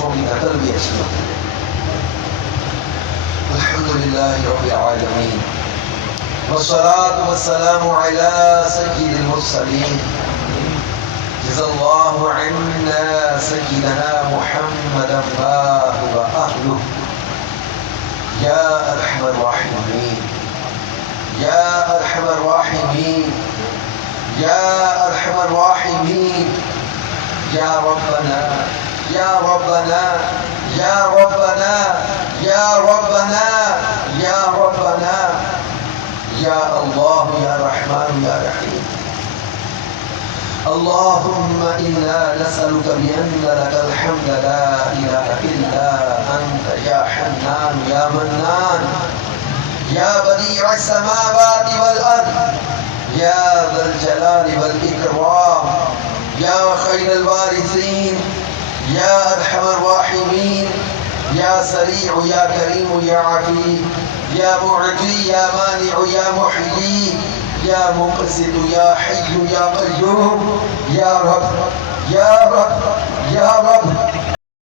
बच्चों की नकल भी अच्छी होती है। अल्हम्दुलिल्लाह रब्बिल आलमीन वस्सलातु वस्सलामु अला सय्यिदिल मुरसलीन जज़ल्लाहु अन्ना सय्यिदना मुहम्मदन मा हुवा अहलुहु या अरहमर राहिमीन या अरहमर राहिमीन या अरहमर राहिमीन या रब्बना या रब्बना या रब्बना या रब्बना या रब्बना या अल्लाह या रहमान या रहीम। अल्लाहुम्मा इन्ना नसअलुका बिअन्ना लकल हम्द ला इलाहा इल्ला अंत या हन्नान या मन्नान या बदीअस समावाति वल अर्द या ज़ल जलाली वल इकराम या खैरल वारिसीन या अरहमर राहिमीन या सरीअ या करीम या अफीफ या मुअती या मानिअ या मुहयी या मुक़सित या हय्य या क़य्यूम या रब या रब या रब